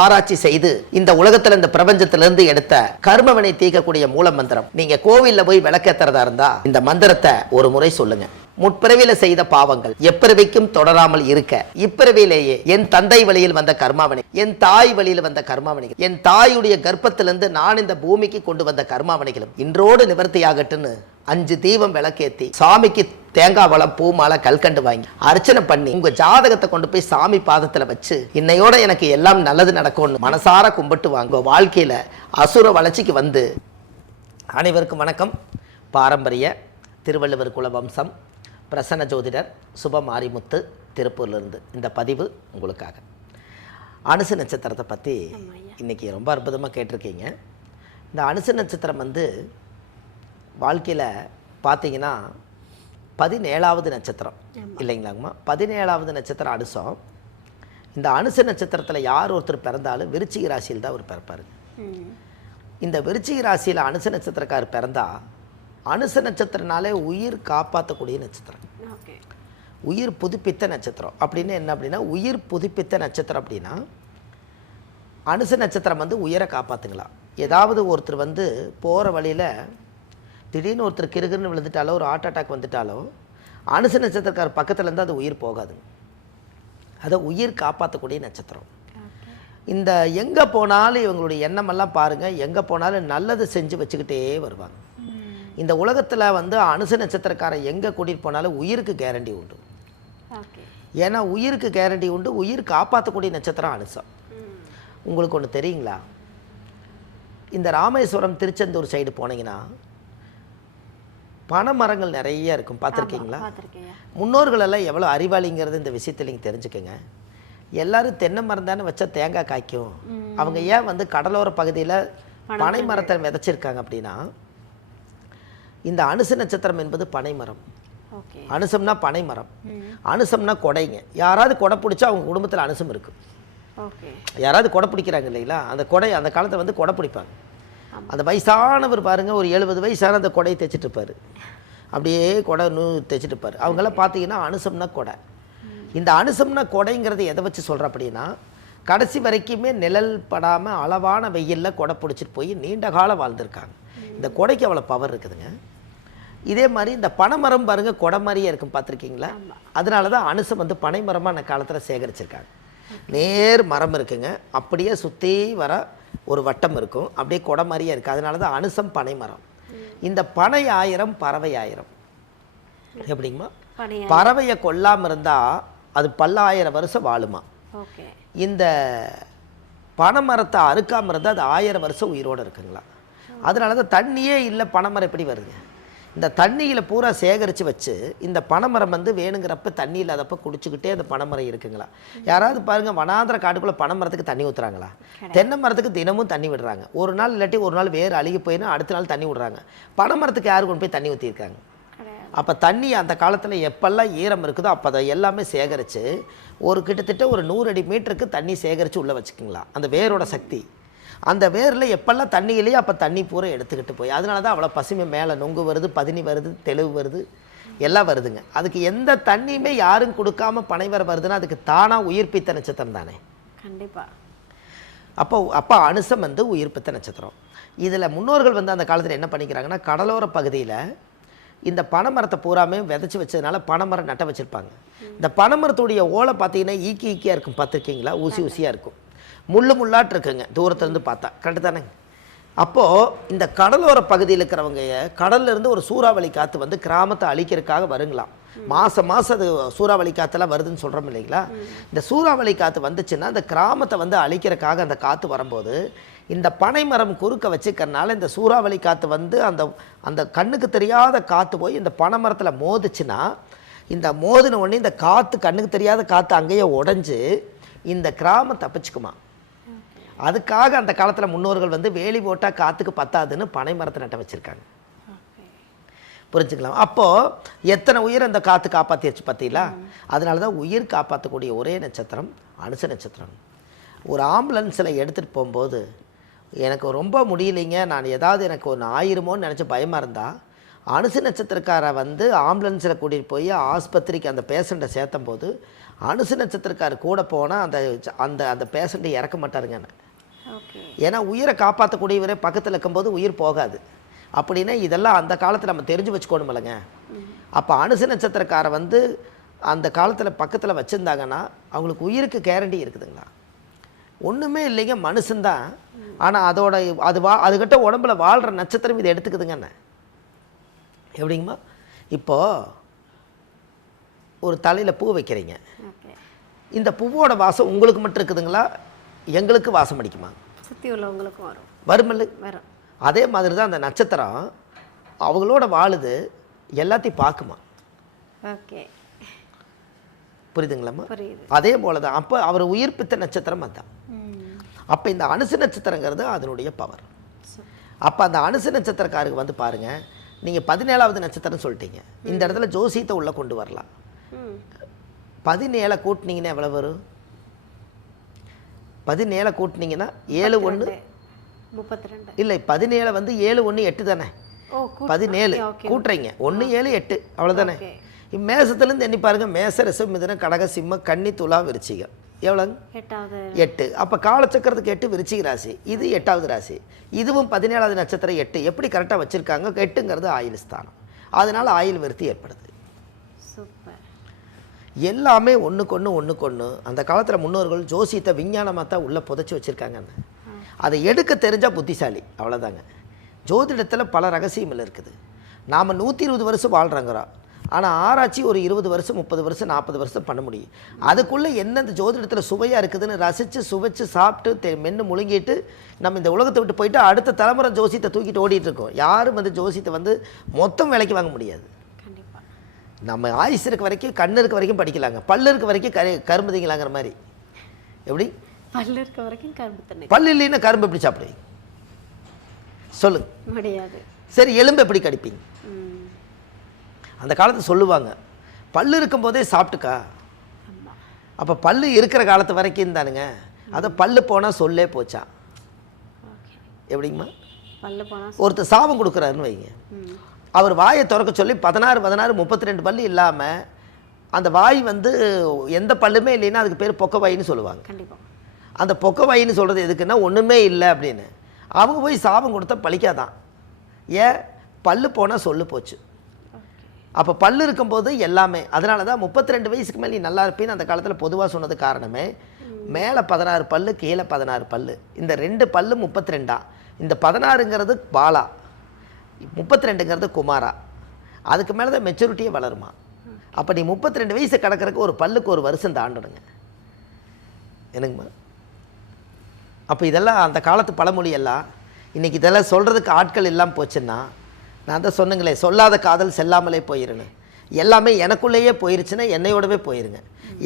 ஆராய்ச்சி செய்து இந்த உலகத்துல இந்த பிரபஞ்சத்திலிருந்து எடுத்த கர்மவினை தீர்க்கக்கூடிய மூல மந்திரம். நீங்க கோவில்ல போய் விளக்கேத்துறதா இருந்தா இந்த மந்திரத்தை ஒரு முறை சொல்லுங்க. முற்பிறவியில செய்த பாவங்கள் எப்பிறவிக்கும் தொடராமல் இருக்க, இப்பிறவியிலேயே என் தந்தை வழியில் வந்த கர்மாவனை, என் தாய் வழியில் வந்த கர்மாவனைகள், என் தாயுடைய கர்ப்பத்திலிருந்து நான் இந்த பூமிக்கு கொண்டு வந்த கர்மாவனைகளும் இன்றோடு நிவர்த்தியாகட்டுன்னு 5 தீபம் விளக்கேத்தி சாமிக்கு தேங்காய் வளம் பூ மாலை கல்கண்டு வாங்கி அர்ச்சனை பண்ணி உங்க ஜாதகத்தை கொண்டு போய் சாமி பாதத்துல வச்சு இன்னையோட எனக்கு எல்லாம் நல்லது நடக்கும்னு மனசார கும்பிட்டு வாங்க. வாழ்க்கையில அசுர வளர்ச்சிக்கு வந்து. அனைவருக்கும் வணக்கம். பாரம்பரிய திருவள்ளுவர் குல வம்சம், பிரசன்ன ஜோதிடர் சுப மாரிமுத்து, திருப்பூர்லேருந்து இந்த பதிவு உங்களுக்காக. அனுச நட்சத்திரத்தை பற்றி இன்றைக்கி ரொம்ப அற்புதமாக கேட்டிருக்கீங்க. இந்த அனுச நட்சத்திரம் வாழ்க்கையில் பார்த்தீங்கன்னா 17வது நட்சத்திரம் இல்லைங்களாங்கம்மா. 17வது நட்சத்திரம் அனுசம். இந்த அனுச நட்சத்திரத்தில் யார் ஒருத்தர் பிறந்தாலும் விருச்சிக ராசியில் தான் அவர் பிறப்பாருங்க. இந்த விருச்சிக ராசியில் அனுச நட்சத்திரக்கார் பிறந்தா, அனுச நட்சத்திரனாலே உயிர் காப்பாற்றக்கூடிய நட்சத்திரம், உயிர் புதுப்பித்த நட்சத்திரம். அப்படின்னு என்ன அப்படின்னா, உயிர் புதுப்பித்த நட்சத்திரம் அப்படின்னா அனுச நட்சத்திரம் உயிரை காப்பாற்றுங்களா. ஏதாவது ஒருத்தர் போகிற வழியில் திடீர்னு ஒருத்தர் கிருகிருன்னு விழுந்துட்டாலோ, ஒரு ஹார்ட் அட்டாக் வந்துட்டாலோ, அனுச நட்சத்திரக்கார பக்கத்துலேருந்து அது உயிர் போகாதுங்க. அதை உயிர் காப்பாற்றக்கூடிய நட்சத்திரம். இந்த எங்கே போனாலும் இவங்களுடைய எண்ணமெல்லாம் பாருங்கள், எங்கே போனாலும் நல்லது செஞ்சு வச்சுக்கிட்டே வருவாங்க. இந்த உலகத்தில் அனுச நட்சத்திரக்காரன் எங்கே கூட்டிகிட்டு போனாலும் உயிருக்கு கேரண்டி உண்டு. ஏன்னா உயிருக்கு கேரண்டி உண்டு. உயிர் காப்பாற்றக்கூடிய நட்சத்திரம் அனுசம். உங்களுக்கு ஒன்று தெரியுங்களா? இந்த ராமேஸ்வரம் திருச்செந்தூர் சைடு போனீங்கன்னா பனைமரங்கள் நிறைய இருக்கும், பார்த்துருக்கீங்களா? முன்னோர்கள் எல்லாம் எவ்வளோ அறிவாளிங்கிறது இந்த விஷயத்தில் நீங்கள் தெரிஞ்சுக்கோங்க. எல்லாரும் தென்னை மரம் தானே வச்சா தேங்காய் காய்க்கும். அவங்க ஏன் கடலோர பகுதியில் பனை மரத்தை விதைச்சிருக்காங்க அப்படின்னா, இந்த அனுச நட்சத்திரம் என்பது பனைமரம். அனுசம்னா பனைமரம், அனுசம்னா கொடைங்க. யாராவது கொடை பிடிச்சா அவங்க குடும்பத்தில் அனுசம் இருக்கு. யாராவது கொடை பிடிக்கிறாங்க இல்லைங்களா, அந்த கொடை அந்த காலத்தில் கொடை பிடிப்பாங்க. அந்த வயசானவர் பாருங்க, ஒரு 70 வயசான அந்த கொடையை தைச்சிட்டு இருப்பாரு, அப்படியே கொடை தைச்சிட்டு இருப்பாரு. அவங்கெல்லாம் பார்த்தீங்கன்னா அனுசம்னா கொடை. இந்த அனுசம்னா கொடைங்கிறது எதை வச்சு சொல்கிறேன் அப்படின்னா, கடைசி வரைக்குமே நிழல் படாமல் அளவான வெயிலில் கொடை பிடிச்சிட்டு போய் நீண்ட காலம் வாழ்ந்துருக்காங்க. இந்த கொடைக்கு அவ்வளோ பவர் இருக்குதுங்க. இதே மாதிரி இந்த பனைமரம் பாருங்கள், கொடை மாதிரியே இருக்கும், பார்த்துருக்கீங்களா? அதனால தான் அனுசம் பனைமரமாக அந்த காலத்தில் சேகரிச்சிருக்காங்க. நேர் மரம் இருக்குங்க, அப்படியே சுற்றி வர ஒரு வட்டம் இருக்கும், அப்படியே கொடை மாதிரியே இருக்குது. அதனால தான் அனுசம் பனைமரம். இந்த பனை 1000 பறவை 1000. எப்படிங்கம்மா? பறவையை கொல்லாமல் இருந்தால் அது பல்லாயிரம் வருஷம் வாழுமா. இந்த பனைமரத்தை அறுக்காமல் இருந்தால் அது 1000 வருஷம் உயிரோடு இருக்குங்களா. அதனால தான் தண்ணியே இல்லை, பனைமரம் எப்படி வருங்க? இந்த தண்ணியில் பூரா சேகரித்து வச்சு இந்த பனைமரம் வேணுங்கிறப்ப தண்ணி இல்லாதப்போ குடிச்சுக்கிட்டே அந்த பனைமரம் இருக்குங்களா. யாராவது பாருங்கள், வனாந்திர காட்டுக்குள்ளே பனைமரத்துக்கு தண்ணி ஊற்றுறாங்களா? தென்னை மரத்துக்கு தினமும் தண்ணி விடுறாங்க. ஒரு நாள் இல்லாட்டி ஒரு நாள் வேறு அழுகி போயின்னா அடுத்த நாள் தண்ணி விடுறாங்க. பனைமரத்துக்கு யாரு கொண்டு போய் தண்ணி ஊற்றிருக்காங்க? அப்போ தண்ணி அந்த காலத்தில் எப்பெல்லாம் ஈரம் இருக்குதோ அப்போ அதை எல்லாமே சேகரித்து ஒரு கிட்டத்தட்ட ஒரு 100 அடி மீட்டருக்கு தண்ணி சேகரித்து உள்ளே வச்சுக்கிங்களா. அந்த வேரோட சக்தி, அந்த வேரில் எப்பெல்லாம் தண்ணி இல்லையோ அப்போ தண்ணி பூரா எடுத்துக்கிட்டு போய், அதனால தான் அவ்வளோ பசுமை, மேலே நொங்கு வருது, பதினி வருது, தெளிவு வருது, எல்லாம் வருதுங்க. அதுக்கு எந்த தண்ணியுமே யாரும் கொடுக்காம பனைமரம் வருதுன்னா அதுக்கு தானாக உயிர்ப்பித்த நட்சத்திரம் தானே. கண்டிப்பாக. அப்போ அனுசம் உயிர்ப்பித்த நட்சத்திரம். இதில் முன்னோர்கள் அந்த காலத்தில் என்ன பண்ணிக்கிறாங்கன்னா, கடலோர பகுதியில் இந்த பனைமரத்தை பூராமே விதைச்சி வச்சதுனால பனைமரம் நட்ட வச்சுருப்பாங்க. இந்த பனைமரத்துடைய ஓலை பார்த்தீங்கன்னா ஈக்கியாக இருக்கும், பார்த்துருக்கீங்களா? ஊசி ஊசியாக இருக்கும், முள்ளு முள்ளாட்டு இருக்குங்க தூரத்துலேருந்து பார்த்தா. கரெக்டு தானேங்க? அப்போது இந்த கடலோர பகுதியில் இருக்கிறவங்க கடல்லேருந்து ஒரு சூறாவளி காற்று கிராமத்தை அழிக்கிறதுக்காக வருங்களாம். மாதம் அது சூறாவளி காற்றெல்லாம் வருதுன்னு சொல்கிறோம் இல்லைங்களா. இந்த சூறாவளி காற்று வந்துச்சுன்னா அந்த கிராமத்தை அழிக்கிறதுக்காக அந்த காற்று வரும்போது இந்த பனைமரம் குறுக்க வச்சுக்கிறனால இந்த சூறாவளி காற்று அந்த அந்த கண்ணுக்கு தெரியாத காற்று போய் இந்த பனைமரத்தில் மோதிச்சுன்னா, இந்த மோதின உடனே இந்த காற்று, கண்ணுக்கு தெரியாத காற்று அங்கேயே உடஞ்சி இந்த கிராமம் தப்பிச்சுக்குமா. அதுக்காக அந்த காலத்தில் முன்னோர்கள் வேலி போட்டால் காற்றுக்கு பத்தாதுன்னு பனை மரத்தை நட்ட வச்சுருக்காங்க. புரிஞ்சுக்கலாம். அப்போது எத்தனை உயிர் அந்த காற்று காப்பாற்றிடுச்சு பார்த்தீங்களா. அதனால தான் உயிர் காப்பாற்றக்கூடிய ஒரே நட்சத்திரம் அனுச நட்சத்திரம். ஒரு ஆம்புலன்ஸில் எடுத்துகிட்டு போகும்போது எனக்கு ரொம்ப முடியலைங்க, நான் ஏதாவது எனக்கு ஒன்று ஆயிருமோன்னு நினச்சி பயமாக இருந்தால் அனுச நட்சத்திரக்காரை வந்து ஆம்புலன்ஸில் கூட்டிகிட்டு போய் ஆஸ்பத்திரிக்கு அந்த பேஷண்ட்டை சேர்த்தும் போது அனுச நட்சத்திரக்காரர் கூட போனால் அந்த அந்த அந்த பேஷண்ட்டை இறக்க மாட்டாருங்க. ஏன்னா உயிரை காப்பாற்றக்கூடியவரே பக்கத்தில் இருக்கும்போது உயிர் போகாது. அப்படின்னா இதெல்லாம் அந்த காலத்தில் நம்ம தெரிஞ்சு வச்சுக்கணும் இல்லைங்க. அப்போ அனுச நட்சத்திரக்காரை வந்து அந்த காலத்தில் பக்கத்தில் வச்சுருந்தாங்கன்னா அவங்களுக்கு உயிருக்கு கேரண்டி இருக்குதுங்களா? ஒன்றுமே இல்லைங்க, மனுஷன்தான். ஆனால் அதோட அதுகிட்ட உடம்புல வாழ்கிற நட்சத்திரம் இதை எடுத்துக்குதுங்கண்ணே. எப்படிங்கம்மா? இப்போது ஒரு தலையில் பூ வைக்கிறீங்க, இந்த பூவோட வாசம் உங்களுக்கு மட்டும் இருக்குதுங்களா, எங்களுக்கு வாசம் அடிக்குமா? சுற்றி உள்ளவங்களுக்கும் வருமில்ல? வரும். அதே மாதிரி தான் அந்த நட்சத்திரம் அவங்களோட வாழுது, எல்லாத்தையும் பார்க்குமா? ஓகே, புரியுதுங்களாம்மா? அதே போல தான் அப்போ அவர் உயிர்ப்பித்த நட்சத்திரம் அதுதான். அப்போ இந்த அனுச நட்சத்திரங்கிறது அதனுடைய பவர். அப்போ அந்த அனுச நட்சத்திரக்காருக்கு வந்து பாருங்கள், நீங்கள் 17வது நட்சத்திரம் சொல்லிட்டீங்க. இந்த இடத்துல ஜோசியத்தை உள்ளே கொண்டு வரலாம். 17 கூட்டினீங்கன்னா எவ்வளோ வரும்? 17 கூட்டினீங்கன்னா 7 1 32 இல்லை, 17 வந்து 7 1 8 தானே. 17 கூட்டுறீங்க, 1 7 8 அவ்வளோதானே. மேசத்துலேருந்து எண்ணி பாருங்கள், மேச ரிஷபம் மிதுனம் கடக சிம்மம் கன்னி துலா விருச்சிகம் எவ்வளோங்க? 8. அப்போ காலச்சக்கரத்துக்கு 8 விருச்சிக ராசி, இது 8வது ராசி, இதுவும் 17வது நட்சத்திரம் 8. எப்படி கரெக்டாக வச்சுருக்காங்க? 8ங்கிறது ஆயுள் ஸ்தானம், அதனால் ஆயுள் விருத்தி ஏற்படுது. எல்லாமே ஒன்றுக்கொன்று. அந்த காலத்தில் முன்னோர்கள் ஜோசியத்தை விஞ்ஞானமாக தான் உள்ளே புதைச்சி வச்சுருக்காங்கன்னு. அதை எடுக்க தெரிஞ்சால் புத்திசாலி, அவ்வளோதாங்க. ஜோதிடத்தில் பல ரகசியங்கள் இருக்குது. நாம் 120 வருஷம் வாழ்கிறாங்கிறோம், ஆனால் ஆராய்ச்சி ஒரு 20 வருஷம் 30 வருஷம் 40 வருஷம் பண்ண முடியும். அதுக்குள்ளே என்ன இந்த ஜோதிடத்தில் சுவையாக இருக்குதுன்னு ரசித்து சுவைச்சு சாப்பிட்டு மென்று முழுங்கிட்டு நம்ம இந்த உலகத்தை விட்டு போயிட்டு அடுத்த தலைமுறை ஜோசியத்தை தூக்கிட்டு ஓடிட்டு இருக்கோம். யாரும் வந்து ஜோசியத்தை வந்து மொத்தம் விலைக்கு வாங்க முடியாது. நம்ம ஆயுசு இருக்க வரைக்கும் கண்ணு இருக்க வரைக்கும் படிக்கலாங்க, பல்லு இருக்க வரைக்கும் கரும்பு திங்கலாங்கிற மாதிரி. எப்படி? பல்லு இருக்க வரைக்கும் கரும்பு திங்க. பல்லு இல்லைன்னா கரும்பு எப்படி சாப்பிடுவீங்க சொல்லுங்க? முடியாது. சரி, எலும்பு எப்படி கடிப்பீங்க? அந்த காலத்தில் சொல்லுவாங்க, பல்லு இருக்கும் போதே சாப்பிட்டுக்கா. அப்போ பல்லு இருக்கிற காலத்து வரைக்கும் தானுங்க. அதை பல்லு போனால் சொல்லே போச்சா. எப்படிங்கம்மா? ஒருத்தர் சாபம் கொடுக்குறாருன்னு வைங்க, அவர் வாயை திறக்க சொல்லி 16 32 பல்லு இல்லாமல் அந்த வாய் வந்து எந்த பல்லுமே இல்லைன்னா அதுக்கு பேர் பொக்க வாயின்னு சொல்லுவாங்க. அந்த பொக்க வாயின்னு சொல்கிறது எதுக்குன்னா ஒன்றுமே இல்லை அப்படின்னு. அவங்க போய் சாபம் கொடுத்தா பழிக்காதான். ஏன்? பல்லு போனால் சொல்லு போச்சு. அப்போ பல்லு இருக்கும்போது எல்லாமே. அதனால தான் 32 வயசுக்கு மேலே நீ நல்லா இருப்பேன்னு அந்த காலத்தில் பொதுவாக சொன்னது காரணமே, மேலே 16 பல்லு கீழே 16 பல்லு, இந்த 2 பல்லு 32. இந்த 16ங்கிறது பாலா, 32ங்கிறது குமாரா. அதுக்கு மேலே தான் மெச்சூரிட்டியே வளருமா. அப்போ நீ 32 வயசு கிடக்கிறதுக்கு ஒரு பல்லுக்கு ஒரு வருஷம் தாண்டணுங்க. என்னங்கம்மா? அப்போ இதெல்லாம் அந்த காலத்து பழமொழியெல்லாம் இன்றைக்கி இதெல்லாம் சொல்கிறதுக்கு ஆட்கள் இல்லாமல் போச்சுன்னா, நான் தான் சொன்னங்களே, சொல்லாத காதல் செல்லாமலே போயிருன்னு. எல்லாமே எனக்குள்ளேயே போயிருச்சுன்னா என்னையோடவே போயிருங்க.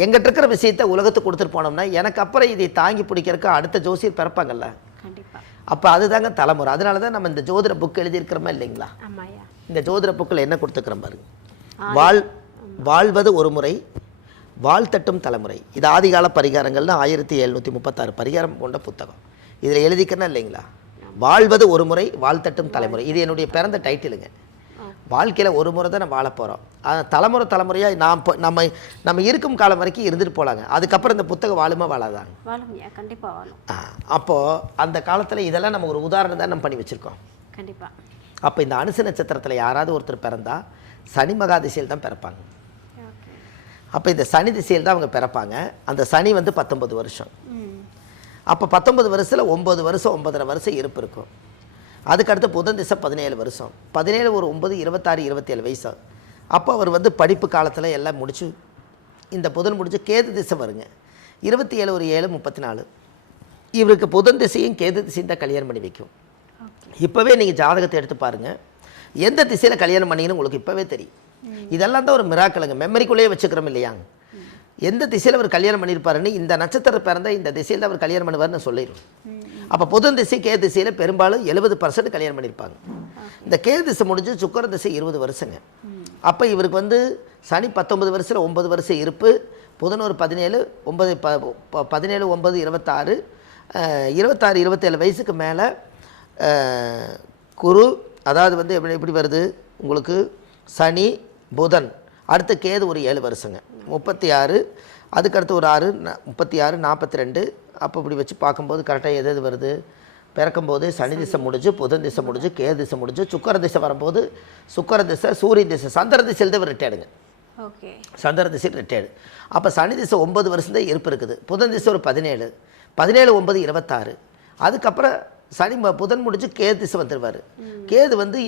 எங்கிட்ட இருக்கிற விஷயத்தை உலகத்துக்கு கொடுத்துட்டு போனோம்னா எனக்கு அப்புறம் இதை தாங்கி பிடிக்கிறதுக்கு அடுத்த ஜோசியர் பிறப்பாங்கல்ல. அப்போ அதுதாங்க தலைமுறை. அதனால தான் நம்ம இந்த ஜோதிட புக் எழுதியிருக்கிறோமா இல்லைங்களா? இந்த ஜோதிட புக்கில் என்ன கொடுத்துக்கிறோம் பாருங்க, வாழ்வது ஒரு முறை வாழ்த்தட்டும் தலைமுறை. இது ஆதிகால பரிகாரங்கள்னு 1736 பரிகாரம் கொண்ட புத்தகம். இதில் எழுதிக்கிறனா இல்லைங்களா? வாழ்வது ஒரு முறை வாழ்த்தட்டும் தலைமுறை. இது என்னுடைய பிறந்த டைட்டிலுங்க. வாழ்க்கையில் ஒரு முறை தான் நம்ம வாழ போகிறோம். தலைமுறையாக நம்ம இருக்கும் காலம் வரைக்கும் இருந்துட்டு போகலாங்க. அதுக்கப்புறம் இந்த புத்தகம் வாழுமா வாழாதாங்க? கண்டிப்பாக வாழும். அப்போது அந்த காலத்தில் இதெல்லாம் நம்ம ஒரு உதாரணம் தான் நம்ம பண்ணி வச்சுருக்கோம். கண்டிப்பாக. அப்போ இந்த அனுச நட்சத்திரத்தில் யாராவது ஒருத்தர் பிறந்தால் சனி மகா திசையில் தான் பிறப்பாங்க. அப்போ இந்த சனி திசையில் தான் அவங்க பிறப்பாங்க. அந்த சனி வந்து 19 வருஷம். அப்போ 19 வருஷத்தில் 9 வருஷம் 9.5 வருஷம் இருப்பு இருக்கும். அதுக்கடுத்து புதன் திசை 17 வருஷம், 17 ஒரு 9 26 27 வயசு. அப்போ அவர் வந்து படிப்பு காலத்தில் எல்லாம் முடிச்சு இந்த புதன் முடிச்சு கேது திசை வருங்க. 27 ஒரு 7 34. இவருக்கு புதன் திசையும் கேது திசையும் தான் கல்யாணம் பண்ணி வைக்கும். இப்போவே நீங்கள் ஜாதகத்தை எடுத்து பாருங்கள், எந்த திசையில் கல்யாணம் பண்ணிங்கன்னு உங்களுக்கு இப்போவே தெரியும். இதெல்லாம் தான் ஒரு மிராக்கலுங்க, மெமரிக்குள்ளேயே வச்சுக்கிறோம் இல்லையாங்க. எந்த திசையில் அவர் கல்யாணம் பண்ணியிருப்பாருன்னு, இந்த நட்சத்திரம் பிறந்த இந்த திசையில் அவர் கல்யாணம் பண்ணுவார்னு சொல்லிடும். அப்போ புதன் திசை கே திசையில் பெரும்பாலும் 70% கல்யாணம் பண்ணியிருப்பாங்க. இந்த கே திசை முடிஞ்சு சுக்கர திசை 20 வருஷங்க. அப்போ இவருக்கு வந்து சனி 19 வருஷத்தில் 9 வருஷம் இருப்பு, புதன் ஒரு 17 9 17 9 26 27 வயசுக்கு மேலே குரு, அதாவது வந்து எப்படி வருது உங்களுக்கு சனி புதன் அடுத்து கேது ஒரு 7 வருஷங்க 36, அதுக்கடுத்து ஒரு 6 36 42. அப்போ இப்படி வச்சு பார்க்கும்போது கரெக்டாக எது வருது, பிறக்கும்போது சனி திசை முடிஞ்சு புதன் திசை முடிஞ்சு கேது திசை முடிஞ்சு சுக்கர திசை வரும்போது சுக்கர திசை சூரிய திசை சந்திர திசையில் தான் ரிட்டையர்டுங்க. ஓகே, சந்திர திசை ரிட்டையர்டு. அப்போ சனி திசை 9 வருஷம் தான் இருப்பு இருக்குது. புதன் திசை ஒரு 17 9 26. அதுக்கப்புறம் புதன் முடிஞ்சு கேது திசை வந்துடுவார். கேது வந்து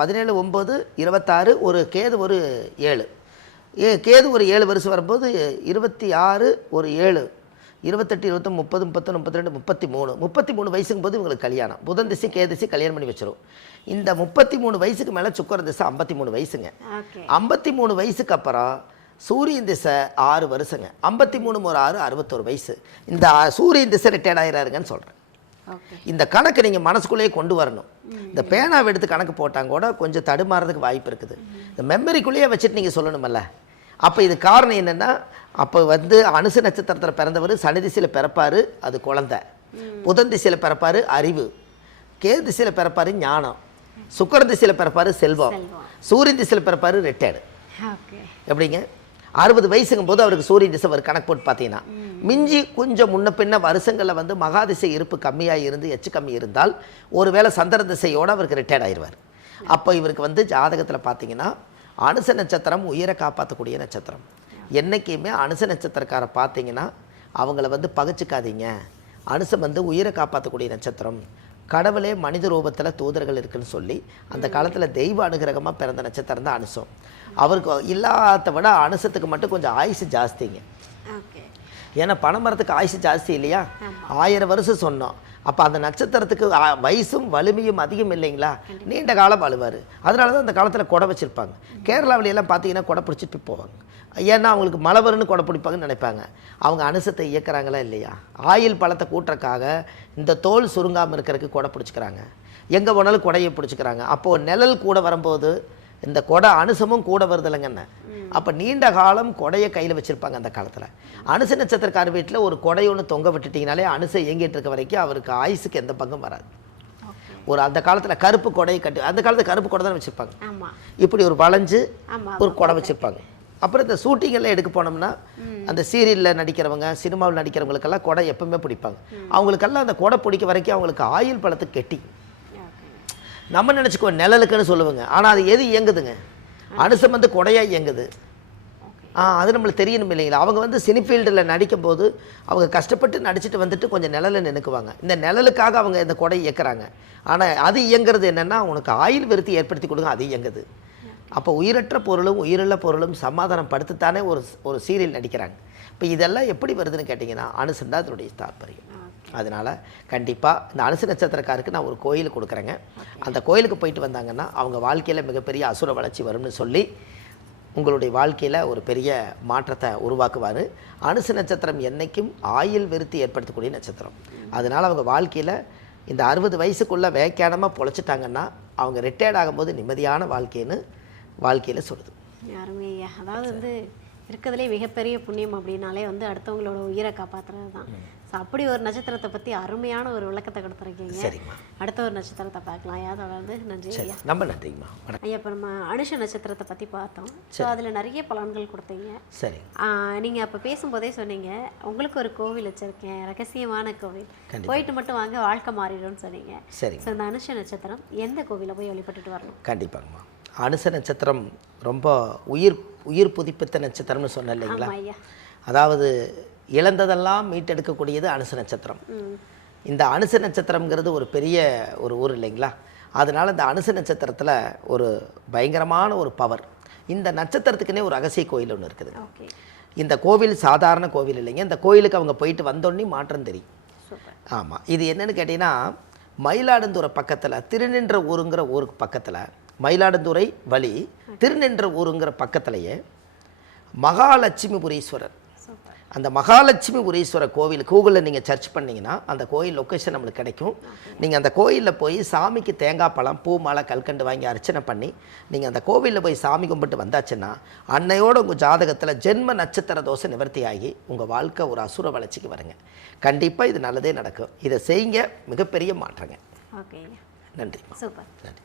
17 9 26, ஒரு கேது ஒரு 7. கேது ஒரு 7 வருஷம் வரும்போது 26 ஒரு 7 28 29 30 31 32 33 வயசுக்கும் போது இவங்களுக்கு கல்யாணம். புதன் திசை கேது திசை கல்யாணம் பண்ணி வச்சிரும். இந்த 33 வயசுக்கு மேலே சுக்கர திசை 53 வயசுங்க. 53 வயசுக்கு அப்புறம் சூரியன் திசை 6 வருஷங்க. 53 ஒரு 6 61 வயசு. இந்த சூரியன் திசை ரிட்டையர்ட் ஆகிறாருங்கன்னு சொல்கிறேன். இந்த கணக்கு நீங்கள் மனசுக்குள்ளேயே கொண்டு வரணும். இந்த பேனாவை எடுத்து கணக்கு போட்டாங்க கூட கொஞ்சம் தடுமாறதுக்கு வாய்ப்பு இருக்குது. இந்த மெமரிக்குள்ளேயே வச்சுட்டு நீங்கள் சொல்லணுமல்ல. அப்போ இது காரணம் என்னென்னா, அப்போ வந்து அனுச நட்சத்திரத்தில் பிறந்தவர் சனி திசையில் பிறப்பார், அது குழந்தை. புதன் திசையில் பிறப்பார், அறிவு. கேது திசையில் பிறப்பார், ஞானம். சுக்கர திசையில் பிறப்பார், செல்வம். சூரியன் திசையில் பிறப்பார், ரிட்டையர்டு. எப்படிங்க 60 வயசுங்கும் போது அவருக்கு சூரியன் திசை ஒரு கணக்கு போட்டு பார்த்தீங்கன்னா, மிஞ்சி கொஞ்சம் முன்ன பின்ன வருஷங்களில் வந்து மகாதிசை இருப்பு கம்மியாக இருந்து எச்சு கம்மி இருந்தால் ஒருவேளை சந்திர திசையோடு அவருக்கு ரிட்டையர்ட் ஆயிடுவார். அப்போ இவருக்கு வந்து ஜாதகத்தில் பார்த்தீங்கன்னா அனுச நட்சத்திரம் உயிரை காப்பாற்றக்கூடிய நட்சத்திரம். என்றைக்குமே அனுச நட்சத்திரக்காரை பார்த்தீங்கன்னா அவங்கள வந்து பகைச்சிக்காதீங்க. அனுசம் வந்து உயிரை காப்பாற்றக்கூடிய நட்சத்திரம். கடவுளே மனித ரூபத்தில் தூதர்கள் இருக்குன்னு சொல்லி அந்த காலத்தில் தெய்வ அனுகிரகமாக பிறந்த நட்சத்திரம் தான் அனுசம். அவருக்கு இல்லாத விட அனுசத்துக்கு மட்டும் கொஞ்சம் ஆயுசு ஜாஸ்திங்க. ஏன்னா பனைமரத்துக்கு ஆயுசு ஜாஸ்தி இல்லையா, 1000 வருஷம் சொன்னோம். அப்போ அந்த நட்சத்திரத்துக்கு வயசும் வலிமையும் அதிகம் இல்லைங்களா, நீண்ட காலம் வாழுவார். அதனால தான் அந்த காலத்தில் கொடை வச்சுருப்பாங்க. கேரளாவிலையெல்லாம் பார்த்தீங்கன்னா கொடை பிடிச்சிட்டு போவாங்க. ஏன்னா அவங்களுக்கு மழை வரும்னு கொடை பிடிப்பாங்கன்னு நினைப்பாங்க. அவங்க அனுசத்தை இயக்குறாங்களா இல்லையா, ஆயில் பழத்தை கூட்டுறக்காக இந்த தோல் சுருங்காமல் இருக்கிறதுக்கு கொடை பிடிச்சிக்கிறாங்க. எங்கே போனாலும் கொடையை பிடிச்சிக்கிறாங்க. அப்போது நிழல் கூட வரும்போது இந்த கொடை அனுசமும் கூட வருதில்லைங்கன்னு. அப்போ நீண்ட காலம் கொடையை கையில் வச்சுருப்பாங்க அந்த காலத்தில். அனுச நட்சத்திரக்கார வீட்டில் ஒரு கொடை ஒன்று தொங்க விட்டுட்டிங்கனாலே அனுசை இயங்கிட்டு இருக்க வரைக்கும் அவருக்கு ஆயுசுக்கு எந்த பங்கும் வராது. ஒரு அந்த காலத்தில் கருப்பு கொடையை கட்டி, அந்த காலத்தில் கருப்பு கொடை தான் வச்சுருப்பாங்க. இப்படி ஒரு வளைஞ்சு ஒரு கொடை வச்சுருப்பாங்க. அப்புறம் இந்த ஷூட்டிங்கெல்லாம் எடுக்க போனோம்னா அந்த சீரியலில் நடிக்கிறவங்க சினிமாவில் நடிக்கிறவங்களுக்கெல்லாம் கொடை எப்பவுமே பிடிப்பாங்க. அவங்களுக்கெல்லாம் அந்த கொடை பிடிக்க வரைக்கும் அவங்களுக்கு ஆயில் பழத்துக்கு கெட்டி. நம்ம நினச்சிக்கோ நிழலுக்குன்னு சொல்லுவாங்க, ஆனால் அது எது இயங்குதுங்க, அனுசம் வந்து கொடையாக இயங்குது. அது நம்மளுக்கு தெரியணும் இல்லைங்களா. அவங்க வந்து சினிஃபீல்டில் நடிக்கும் போது அவங்க கஷ்டப்பட்டு நடிச்சுட்டு வந்துட்டு கொஞ்சம் நிழலை நினைக்குவாங்க. இந்த நிழலுக்காக அவங்க இந்த கொடை இயக்குறாங்க. ஆனால் அது இயங்குறது என்னென்னா உனக்கு ஆயில் விருத்தி ஏற்படுத்தி கொடுங்க, அது இயங்குது. அப்போ உயிரற்ற பொருளும் உயிருள்ள பொருளும் சமாதானம் படுத்துத்தானே ஒரு சீரியல் நடிக்கிறாங்க. இப்போ இதெல்லாம் எப்படி வருதுன்னு கேட்டிங்கன்னா அனுசந்தா அதனுடைய தாற்பயம். அதனால் கண்டிப்பாக இந்த அனுச நட்சத்திரக்காருக்கு நான் ஒரு கோயில் கொடுக்குறேங்க. அந்த கோயிலுக்கு போயிட்டு வந்தாங்கன்னா அவங்க வாழ்க்கையில் மிகப்பெரிய அசுர வளர்ச்சி வரும்னு சொல்லி உங்களுடைய வாழ்க்கையில் ஒரு பெரிய மாற்றத்தை உருவாக்குவார். அனுச நட்சத்திரம் என்றைக்கும் ஆயில் விருத்தி ஏற்படுத்தக்கூடிய நட்சத்திரம். அதனால் அவங்க வாழ்க்கையில் இந்த 60 வயசுக்குள்ளே வேக்கானமாக பொழைச்சிட்டாங்கன்னா அவங்க ரிட்டையர்ட் ஆகும்போது நிம்மதியான வாழ்க்கையில் சொல்லுது. யாருமே அதாவது வந்து இருக்கிறதுலே மிகப்பெரிய புண்ணியம் அப்படின்னாலே வந்து அடுத்தவங்களோட உயிரை காப்பாற்றுறது தான். ஸோ அப்படி ஒரு நட்சத்திரத்தை பற்றி அருமையான ஒரு விளக்கத்தை கொடுத்துருக்கீங்க. சரிம்மா, தொடர்ந்து ஒரு நட்சத்திரத்தை பார்க்கலாம். தொடர்ந்து நன்றி ஐயா. ரொம்ப நன்றிங்கம்மா. ஐயா, இப்போ நம்ம அனுஷ நட்சத்திரத்தை பற்றி பார்த்தோம். ஸோ அதில் நிறைய பலன்கள் கொடுத்தீங்க. சரி, நீங்கள் அப்போ பேசும்போதே சொன்னீங்க உங்களுக்கு ஒரு கோவில் வச்சுருக்கேன், ரகசியமான கோவில், போயிட்டு மட்டும் வாங்க வாழ்க்கை மாறிடும்னு சொன்னீங்க. சரி, ஸோ இந்த அனுஷ நட்சத்திரம் எந்த கோவிலில் போய் வழிபட்டுட்டு வரணும்? கண்டிப்பாங்கம்மா. அனுச நட்சத்திரம் ரொம்ப உயிர் புதுப்பித்த நட்சத்திரம்னு சொன்னேன் இல்லைங்களா. அதாவது இழந்ததெல்லாம் மீட்டெடுக்கக்கூடியது அனுச நட்சத்திரம். இந்த அனுச நட்சத்திரம்ங்கிறது ஒரு பெரிய ஒரு ஊர் இல்லைங்களா. அதனால் இந்த அனுச நட்சத்திரத்தில் ஒரு பயங்கரமான ஒரு பவர். இந்த நட்சத்திரத்துக்குன்னே ஒரு ரகசிய கோயில் ஒன்று இருக்குது. இந்த கோவில் சாதாரண கோவில் இல்லைங்க. இந்த கோயிலுக்கு அவங்க போயிட்டு வந்தோடனே மாற்றம் தெரியும். ஆமாம், இது என்னென்னு கேட்டிங்கன்னா மயிலாடுதுறை பக்கத்தில் திருநின்ற ஊருங்கிற ஊருக்கு பக்கத்தில், மயிலாடுதுறை வழி திருநின்ற ஊருங்கிற பக்கத்துலேயே மகாலட்சுமிபுரீஸ்வரர், அந்த மகாலட்சுமிபுரீஸ்வரர் கோவில் கூகுளில் நீங்கள் சர்ச் பண்ணிங்கன்னா அந்த கோயில் லொக்கேஷன் நம்மளுக்கு கிடைக்கும். நீங்கள் அந்த கோயிலில் போய் சாமிக்கு தேங்காய் பழம் பூ மாலை கல்கண்டு வாங்கி அர்ச்சனை பண்ணி நீங்கள் அந்த கோவிலில் போய் சாமி கும்பிட்டு வந்தாச்சுன்னா அன்னையோட உங்கள் ஜாதகத்தில் ஜென்ம நட்சத்திர தோஷை நிவர்த்தி ஆகி உங்கள் வாழ்க்கை ஒரு அசுர வளர்ச்சிக்கு வருங்க. கண்டிப்பாக இது நல்லதே நடக்கும். இதை செய்யுங்க, மிகப்பெரிய மாற்றங்க. ஓகே, நன்றி. சூப்பர், நன்றி.